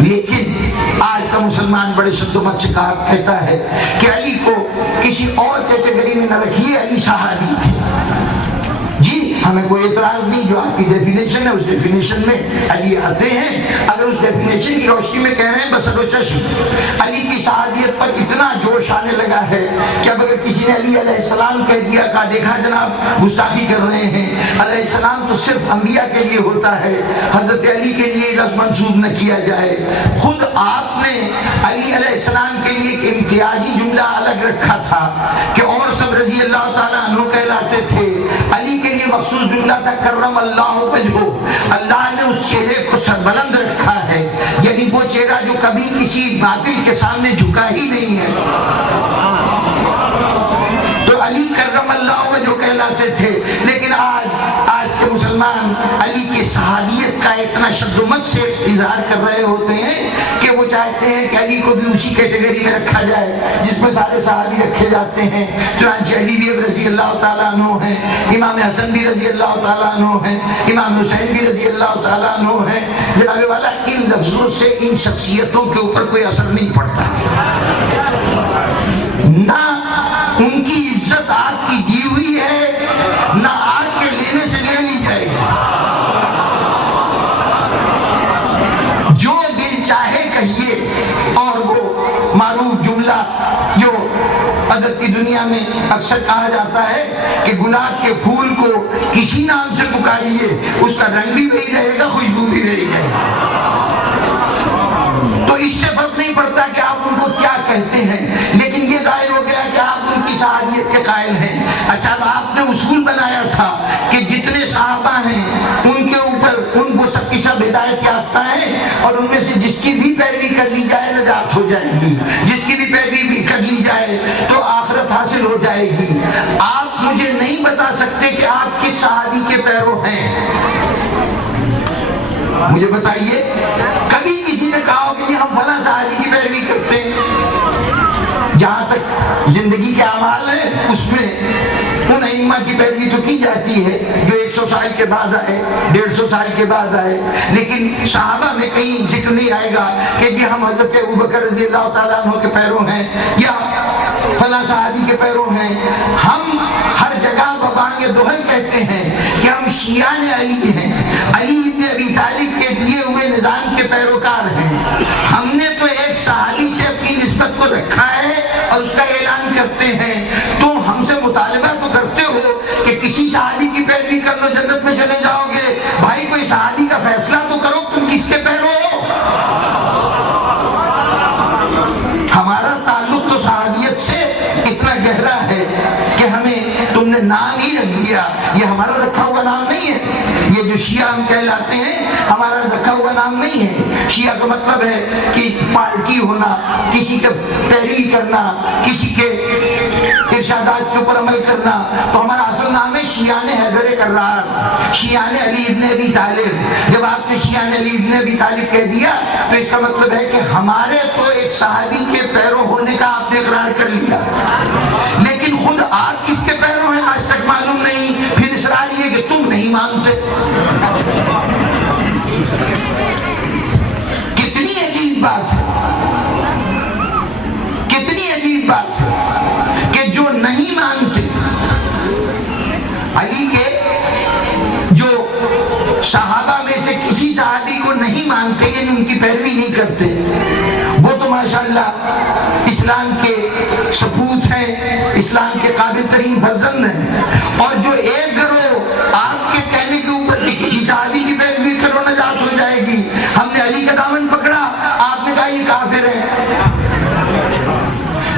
لیکن آج کا مسلمان بڑے شدت سے کہتا ہے کہ علی کو کسی اور کیٹیگری میں نہ رکھیے، علی صحابی تھے۔ جی ہمیں کوئی اعتراض نہیں، جو آپ کی ڈیفینیشن ہے اس ڈیفینیشن میں علی آتے ہیں۔ اگر اس ڈیفینیشن کی روشنی میں کہہ رہے ہیں بس و چشم، علی کی صحابیت پر اتنا جوش آنے لگا ہے کہ اب اگر کسی نے علی علیہ السلام کہہ دیا، کہا دیکھا جناب گستاخی کر رہے ہیں، علیہ السلام تو صرف انبیاء کے لیے ہوتا ہے، حضرت علی کے لیے لفظ منسوب نہ کیا جائے۔ خود آپ نے علی علیہ السلام کے لیے ایک امتیازی جملہ الگ رکھا تھا کہ اور سب رضی اللہ تعالیٰ عنہ کہلاتے تھے، علی کے لیے مخصوص جملہ تھا کرم اللہ وجہہ، اللہ نے اس چہرے کو سربلند رکھا ہے، یعنی وہ چہرہ جو کبھی کسی باطل کے سامنے جھکا ہی نہیں ہے۔ تو علی کرم اللہ وجہہ کہلاتے تھے، لیکن آج کے مسلمان علی کی صحابیت کا اتنا شد و مت سے اظہار کر رہے ہوتے ہیں کہ وہ چاہتے ہیں کہ علی کو بھی اسی کیٹیگری میں رکھا جائے جس میں سارے صحابی رکھے جاتے ہیں۔ چنانچہ علی بھی اب رضی اللہ تعالیٰ عنہ ہیں، امام حسن بھی رضی اللہ تعالیٰ عنہ ہیں، امام حسین بھی رضی اللہ تعالیٰ عنہ ہیں۔ جناب والا ان لفظوں سے ان شخصیتوں کے اوپر کوئی اثر نہیں پڑتا، نہ ان کی عزت آپ کی دی ہوئی ہے، نہ آپ کے لینے سے لے لی جائے گی۔ جو دل چاہے کہیے، اور وہ معروف جملہ جو ادب کی دنیا میں اکثر کہا جاتا ہے کہ گلاب کے پھول کو کسی نام سے پکاریے، اس کا رنگ بھی وہی رہے گا، خوشبو بھی وہی رہے گی۔ تو اس سے فرق نہیں پڑتا کہ آپ ان کو کیا کہتے ہیں، لیکن یہ ظاہر ہو گیا کہ آپ ان کی صحابیت کے قائل ہیں۔ اچھا اب آپ نے اصول بنایا تھا کہ جتنے صحابہ ہیں ان کے اوپر ان کو سب کی سب ہدایت یافتہ ہیں، اور ان میں سے جس کی بھی پیروی کر لی جائے نجات ہو جائے گی، جس کی بھی پیروی بھی کر لی جائے تو آخرت حاصل ہو جائے گی۔ آپ مجھے نہیں بتا سکتے کہ آپ کس صحابی کے پیرو ہیں، مجھے بتائیے۔ کبھی کسی نے کہا ہو کہ جی ہم فلاں صحابی کی پیروی کرتے ہیں؟ جہاں تک زندگی کے اعمال ہیں اس میں ان ائمہ کی پیروی تو کی جاتی ہے جو 100 سال کے بعد آئے، 150 سال کے بعد آئے، لیکن صحابہ میں کہیں ذکر نہیں آئے گا کہ جی ہم حضرت ابوبکر رضی اللہ تعالیٰ عنہ کے پیرو ہیں یا فلاں صحابی کے پیرو ہیں۔ ہم ہر جگہ ببانگ دہل کہتے ہیں کہ ہم شیعان علی ہیں، علی ابن ابی طالب کے دیے ہوئے نظام کے پیروکار ہیں۔ ہم نے تو ایک صحابی سے اپنی نسبت کو رکھا ہے اور اس کا اعلان کرتے ہیں، تو ہم سے مطالبہ تو کرتے ہو کہ کسی صحابی کی پیروی کر لو جنت میں چلے جاؤ گے۔ بھائی کوئی صحابی کا فیصلہ تو کرو، تم کس کے پیرو ہو؟ ہمارا تعلق تو صحابیت سے اتنا گہرا ہے کہ ہمیں تم نے نام ہی رکھ دیا، یہ ہمارا رکھا ہوا نام نہیں ہے۔ یہ جو شیعہ ہم کہلاتے ہیں ہمارا رکھا ہوا نام نہیں ہے۔ شیعہ کا مطلب ہے کہ پارٹی ہونا، کسی کے پیروی کرنا، کسی کے ارشادات کے اوپر عمل کرنا۔ تو ہمارا اصل نام ہے شیعان حیدر کرار، شیعان علی ابن ابی طالب۔ جب آپ نے شیعان علی ابن ابی طالب کہہ دیا تو اس کا مطلب ہے کہ ہمارے تو ایک صحابی کے پیرو ہونے کا آپ نے اقرار کر لیا، لیکن خود آپ کس کے پیرو ہیں آج تک معلوم نہیں، پھر اصرار یہ کہ تم نہیں مانتے۔ کتنی عجیب بات ہے، کتنی عجیب بات ہے کہ جو نہیں مانتے علی کے، جو صحابہ میں سے کسی صحابی کو نہیں مانتے، یعنی ان کی پیروی نہیں کرتے، وہ تو ماشاءاللہ اسلام کے سپوت ہیں، اسلام کے قابل ترین فرزند ہیں۔ اور جو ایک گروہ آپ کے کہنے کے اوپر کہ کسی صحابی کی پیروی کرو نجات ہو جائے گی، ہم نے علی کا دامن پکڑا، آپ نے کہا یہ کافر ہے۔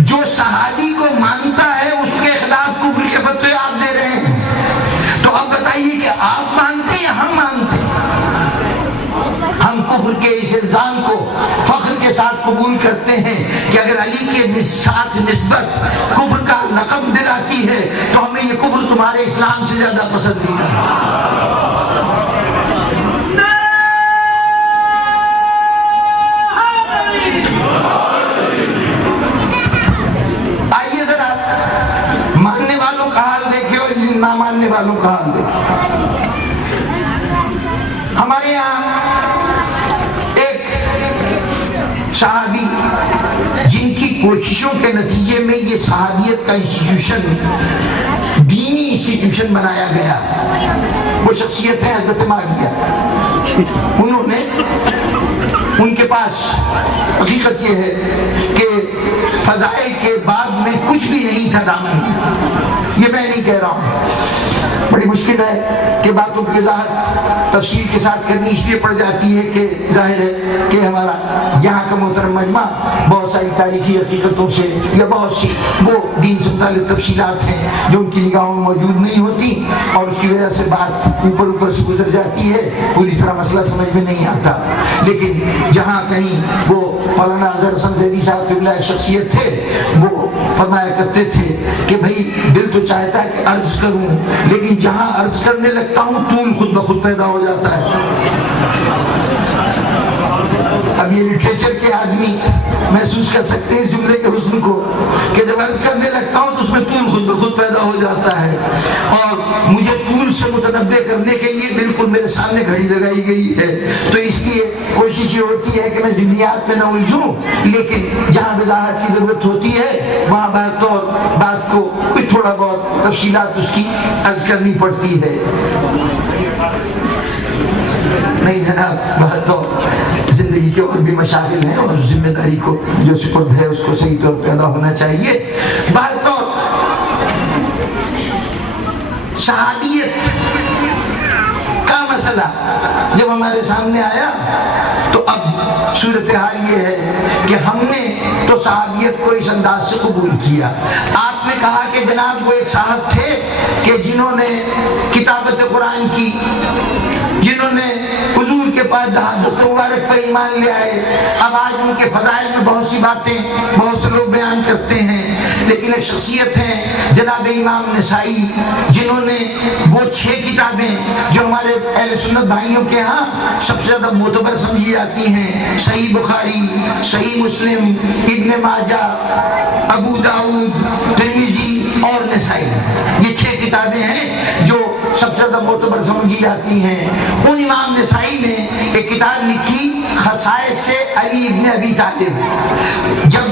جو صحابی کو مانتا ہے اس کے خلاف کفر کے فتوے آپ دے رہے ہیں۔ تو اب بتائیے کہ آپ مانتے یا ہم مانتے؟ ہم کفر کے اس الزام کو فخر کے ساتھ قبول کرتے ہیں کہ اگر علی کے ساتھ نسبت کفر کا لقب دلاتی ہے تو ہمیں یہ کفر تمہارے اسلام سے زیادہ پسندیدہ ہے۔ آئیے ذرا ماننے والوں کا حال دیکھیں اور نہ ماننے والوں کا حال دیکھیں۔ ہمارے یہاں صحابی جن کی کوششوں کے نتیجے میں یہ صحابیت کا انسٹیٹیوشن دینی انسٹیٹیوشن بنایا گیا، وہ شخصیت ہے حضرت معاویہ۔ انہوں نے، ان کے پاس حقیقت یہ ہے کہ فضائل کے باب میں کچھ بھی نہیں تھا دامن میں، یہ میں نہیں کہہ رہا ہوں، بڑی مشکل ہے کہ باتوں کی وضاحت تفصیل کے ساتھ کرنی اس لیے پڑ جاتی ہے کہ ظاہر ہے کہ ہمارا یہاں کا محترم مجمع بہت ساری تاریخی حقیقتوں سے یا بہت سی وہ دین سے متعلق تفصیلات ہیں جو ان کی نگاہوں میں موجود نہیں ہوتی، اور اس کی وجہ سے بات اوپر اوپر سے گزر جاتی ہے، پوری طرح مسئلہ سمجھ میں نہیں آتا۔ لیکن جہاں کہیں وہ مولانا اظہر حسن زیدی صاحب قبلہ ایک شخصیت تھے، وہ فرمایا کرتے تھے کہ بھائی دل تو چاہتا ہے کہ عرض کروں، لیکن جہاں عرض کرنے لگتا ہوں طول خود بخود پیدا ہو جاتا ہے۔ اب یہ لٹریچر کے آدمی محسوس کر سکتے ہیں اس جملے کے حسن کو کہ جب عرض کرنے لگتا ہوں تو اس میں طول خود بخود پیدا ہو جاتا ہے، اور مجھے طول سے متنبع کرنے کے لیے بالکل میرے سامنے گھڑی لگائی گئی ہے، تو اس لیے کوشش یہ ہوتی ہے کہ میں ذہنیات میں نہ الجھوں، لیکن جہاں وضاحت کی ضرورت ہوتی ہے وہاں بات کو کوئی تھوڑا بہت تفصیلات اس کی عرض کرنی پڑتی ہے۔ نہیں جناب، بات تو زندگی کے اور بھی مشاغل ہیں، اور ذمہ داری کو جو سپرد ہے اس کو صحیح طور پہ ادا ہونا چاہیے۔ بات تو صحابیت کا مسئلہ جب ہمارے سامنے آیا تو اب صورتحال یہ ہے کہ ہم نے تو صحابیت کو اس انداز سے قبول کیا۔ آپ نے کہا کہ جناب وہ ایک صاحب تھے کہ جنہوں نے کتابت قرآن کی، جنہوں نے حضور کے پاس دست مبارک پر ایمان لے آئے۔ اب آج ان کے فضائل میں بہت سی باتیں بہت سے لوگ بیان کرتے ہیں، لیکن ایک شخصیت ہے جناب امام نسائی، جنہوں نے وہ 6 کتابیں جو ہمارے اہل سنت بھائیوں کے ہاں سب سے زیادہ معتبر سمجھی جاتی ہیں، صحیح بخاری، صحیح مسلم، ابن ماجہ، ابو داؤد، ترمذی اور نسائی، یہ 6 کتابیں ہیں جو سب سے زیادہ معتبر سمجھی جاتی ہیں۔ ان امام نسائی نے ایک کتاب لکھی خصائص علی ابن ابی طالب۔ جب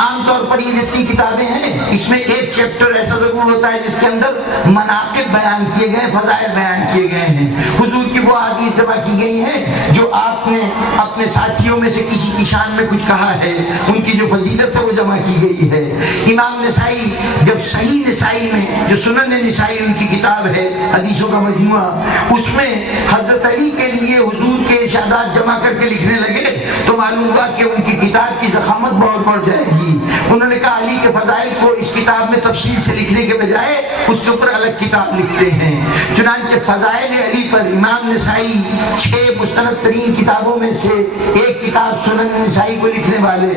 عام طور پر یہ جتنی کتابیں ہیں اس میں ایک چیپٹر ایسا ضرور ہوتا ہے جس کے اندر مناقب بیان کیے گئے، فضائل بیان کیے گئے ہیں، حضور کی وہ احادیث جمع کی گئی ہیں جو آپ نے اپنے ساتھیوں میں سے کسی کی شان میں کچھ کہا ہے، ان کی جو فضیلت ہے وہ جمع کی گئی ہے۔ امام نسائی جب صحیح نسائی میں، جو سنن نسائی ان کی کتاب ہے حدیثوں کا مجموعہ، اس میں حضرت علی کے لیے حضور کے ارشادات جمع کر کے لکھنے لگے تو معلوم ہوا کہ ان کی کتاب کی ضخامت بہت بڑھ جائے گی۔ انہوں نے کہا علی کے فضائل کو اس کتاب میں تفصیل سے لکھنے کے بجائے اس کے اوپر الگ کتاب لکھتے ہیں۔ چنانچہ فضائل علی پر امام نسائی 6 مستند ترین کتابوں میں سے ایک کتاب سنن نسائی کو لکھنے والے۔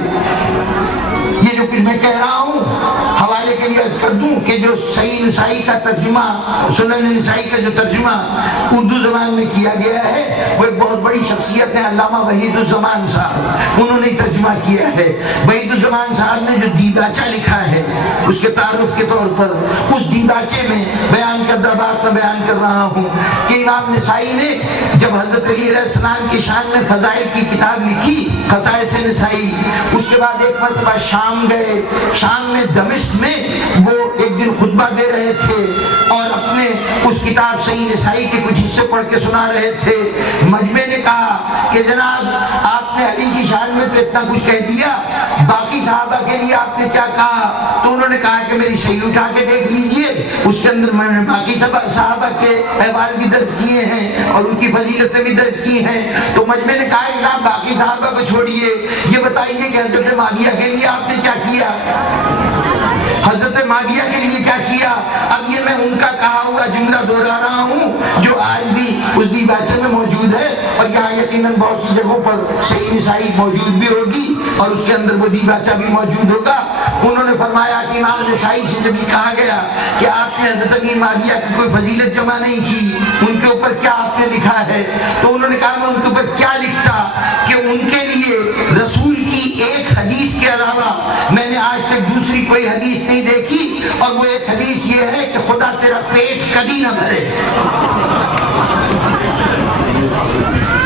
یہ جو کچھ میں کہہ رہا ہوں حوالے کے لیے عرض کر دوں کہ جو صحیح نسائی کا ترجمہ، سنن نسائی کا جو ترجمہ اردو زبان میں کیا گیا ہے وہ ایک بہت بڑی شخصیت ہے، علامہ وحید الزمان صاحب، انہوں نے ترجمہ کیا ہے۔ وحید الزمان صاحب نے جو دیباچہ لکھا ہے اس کے تعارف کے طور پر، اس دیباچے میں بیان کردہ بات میں بیان کر رہا ہوں کہ امام نسائی نے جب حضرت علی علیہ السلام کی شان میں فضائل کی کتاب لکھی خصائص نسائی، اس کے بعد ایک مرتبہ شام گئے، شام میں دمشق میں وہ ایک دن خطبہ دے رہے تھے اور اپنے اس کتاب صحیح نسائی کے کچھ حصے پڑھ کے سنا رہے تھے۔ مجمع نے کہا کہ جناب آپ نے علی کی شان میں تو اتنا کچھ کہہ دیا، باقی صحابہ کے لیے آپ نے کیا کہا؟ تو انہوں نے کہا کہ میری صحیح اٹھا کے دیکھ لیجئے، اس کے اندر میں نے باقی صحابہ کے احوال بھی درج کیے ہیں اور ان کی فضیلتیں بھی درج کی ہیں۔ تو مجمع نے کہا کہ آپ باقی صحابہ کو چھوڑیے، یہ بتائیے کہ حضرت معاویہ کے لیے آپ نے کیا کیا، حضرت معاویہ کے لیے کیا کیا؟ اب یہ میں ان کا کہا ہوا جملہ دوہرا رہا ہوں جو آج بھی اس دیباچے میں موجود ہے، اور یہاں یقیناً بہت سی جگہوں پر صحیح نسائی موجود بھی ہوگی اور اس کے اندر وہ دیباچہ بھی موجود ہوگا۔ انہوں نے فرمایا کہ امام نسائی سے جب یہ کہا گیا کہ آپ نے حضرت امیر معاویہ کی کوئی فضیلت جمع نہیں کی، ان کے اوپر کیا آپ نے لکھا ہے؟ تو انہوں نے کہا میں ان کے اوپر کیا لکھتا کہ ان کے لیے رسول کی ایک حدیث کے علاوہ میں نے آج تک دوسری کوئی حدیث نہیں دیکھی، اور وہ ایک حدیث یہ ہے کہ خدا تیرا پیٹ کبھی نہ بھرے۔